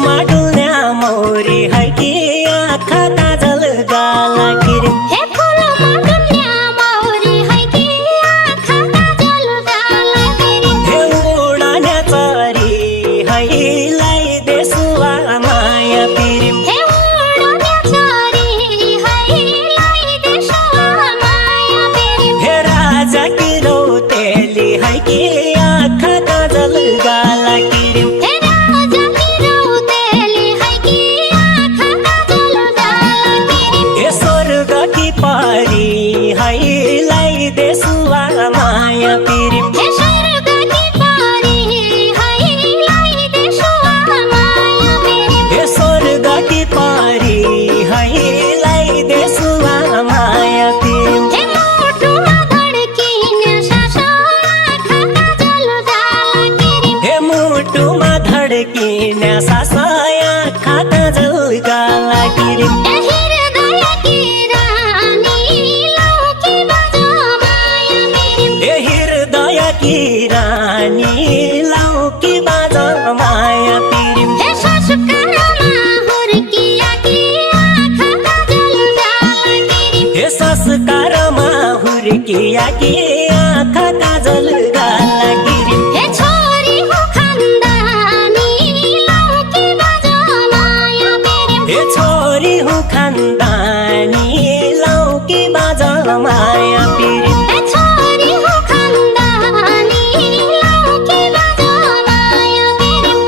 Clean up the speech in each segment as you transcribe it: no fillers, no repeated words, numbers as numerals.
खोलोमा डुल्ने मौरी है कि आँखा काजल गाला किरिम। हे खोलोमा डुल्ने मौरी है कि आँखा काजल गाला किरिम। हे उडाने चरी है लाइदेशुवा माया पिरिम। हे उडाने चरी है लाइदेशुवा माया पिरिम। हे राजा की रौतेली है कि आँखा काजल गाला किरिम। हे राजा की रौतेली है कि आँखा काजल गाला किरिम। हे स्वर्ग की परी है लाइदेशुवा माया पिरिम। हे स्वर्ग की परी है लाइदेशुवा माया पिरिम। हे स्वर्ग की परी है लाइदेशुवा माया पिरिम। हे मुटुमा धड्किने सास आँखा काजल गाला किरिम। हे मुटुमा धड्किने सास आँखा काजल गाला किरिम। हे हृदयकी रानी लौकी बाजो माया पिरिम। हे हृदयकी रानी लौकी बाजो माया पिरिम। हे संस्कारमा हुर्किया कि आँखा काजल गाला किरिम। हे संस्कारमा हुर्किया कि आँखा काजल गाला किरिम। हे छोरी हो खानदानी लौकी बाजो माया पिरिम। हे छोरी हूँ खानदानी लौकी बाजो माया पिरिम। हे छोरी हो खानदानी लौकी बाजो माया पिरिम।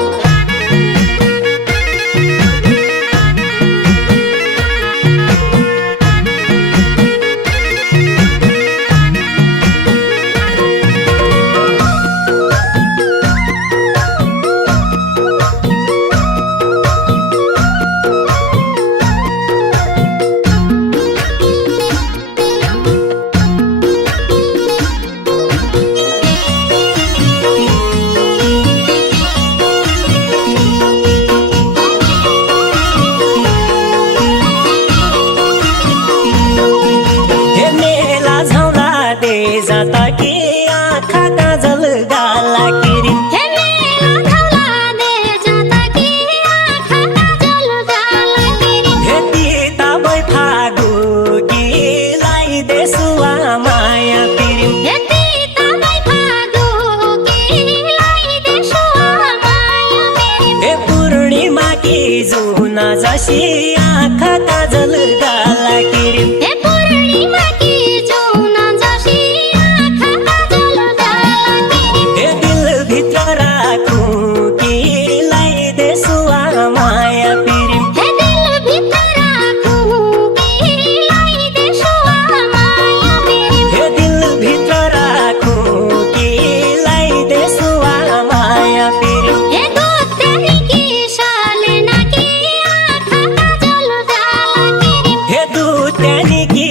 हे मेला झौला दे जाता कि आँखा काजल गाला किरिम। हे मेला धौला दे जाता कि आँखा काजल गाला किरिम। हे तीता बैफागु कि लाइदेशुवा माया पिरिम। हे तीता बैफागु कि लाइदेशुवा माया पिरिम। हे पूर्णिमा की जुना जसी आँखा काजल गाला किरिम। हे पूर्णिमा की जौना जसी आँखा काजल गाला किरिम। हे दिलभित्र राखौँ कि लाइदेशुवा माया पिरिम। हे दिलभित्र राखौँ कि लाइदेशुवा माया पिरिम। हे दिलभित्र राखौँ कि लाइदेशुवा माया पिरिम। हे दुत्यानीकी सालेना कि आँखा काजल गाला किरिम। हे दुत्यानीकी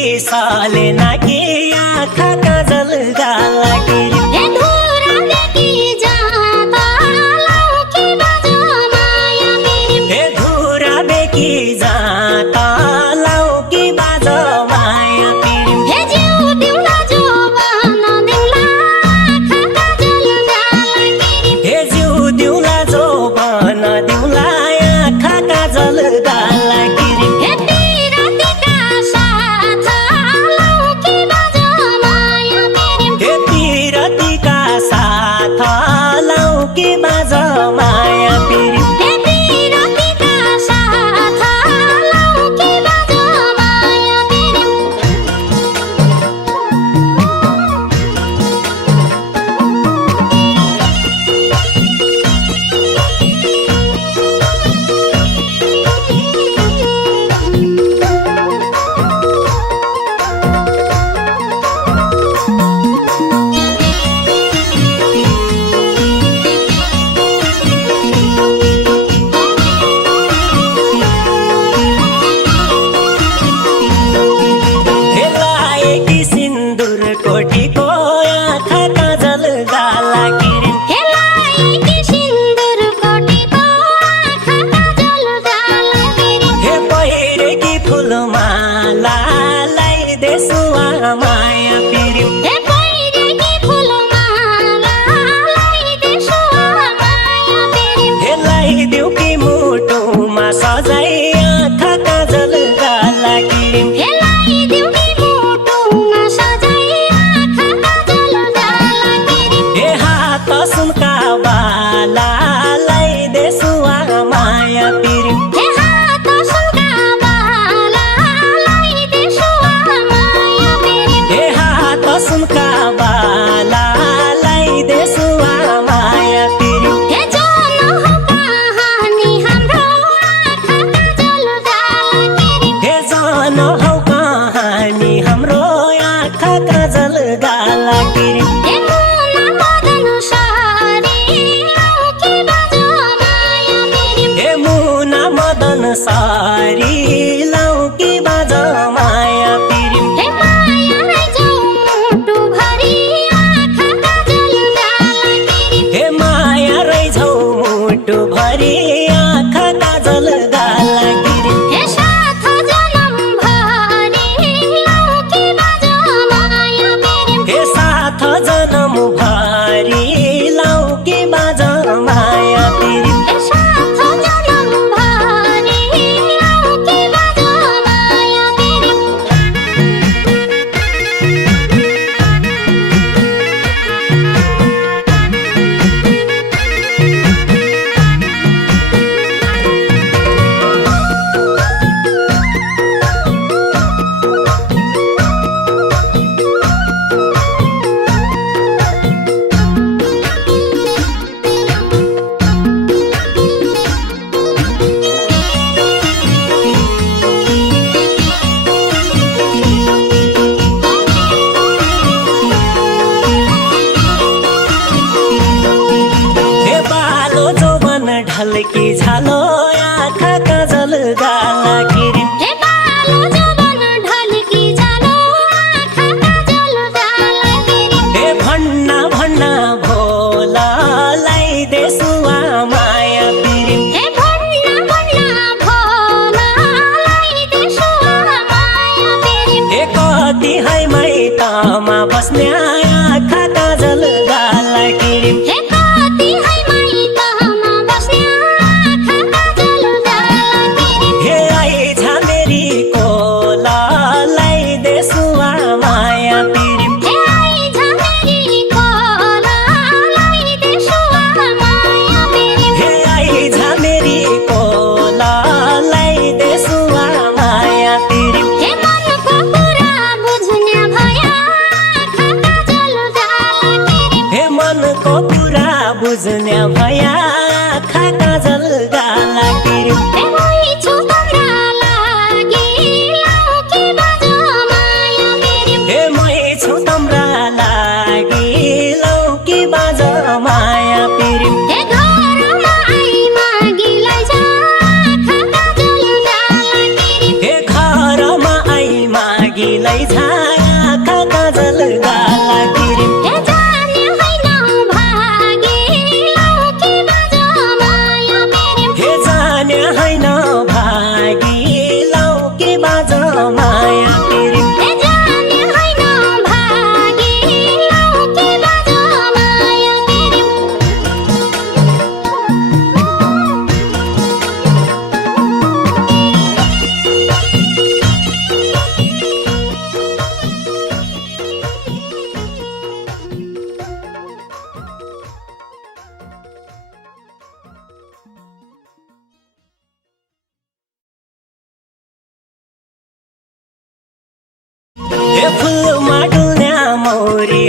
हे मुना मदन सारी लाउ कि बाज माया पिरिम हे माया रैझौ मुटु भरि आँखा काजल गाला तिरिम हे माया रैझौ मुटु भरि आँखा काजल गाला गिरिम हे साथ जनम भरि लाउ कि बाज माया पिरिम हे साथ जनम भरि लाउ कि बाज माया पिरिम हे साथ जनम भरि लाउ कि बाज माया पिरिम हे बालो जोबन ढल्की झालो आँखा काजल गाला गिरिम हे बालो जवन ढल्की जालो आँखा काजल गाला तिरिम हे भन्ना भन्ना भोलालाई देसुवा माया पिरिम हे भन्ना भन्ना भोलालाई देशुवा माया पिरिम हे कति है माइतमा बस्ने आँखा काजल गाला गिरिम हे कति है माइतमा बस्ने आँखा काजल गाला तिरिम हे आइछ मेरी कोलालाई देसुवा माया पिरिम हे आइछ मेरी कोलालाई देशुवा माया पिरिम हे आइछ मेरी कोलालाई देसुवा माया पिरिम हे मनको कुरा बुझ्ने भया आँखा काजल गाला तिरिम हे मनको कुरा बुझ्ने भया आँखा काजल गाला गिरिम हे मै छु तिम्रा लागि लाउ कि बाज माया पिरिम हे मै छु तम्रा लागि लौ कि बाज माया पिरिम हे घरमा आई मागी लैजा आँखा काजल गाला तिरिम हे घरमा आई मागी लैजा आँखा काजल गाला गिरिम हे जाने होइन भागी लाउ कि बाज माया पिरिम हे जाने होइन भागी लौ कि बाज माया पिरिम हे जाने होइन भागी लाउ कि बाज माया पिरिम हे फुलमा डुल्ने मौरी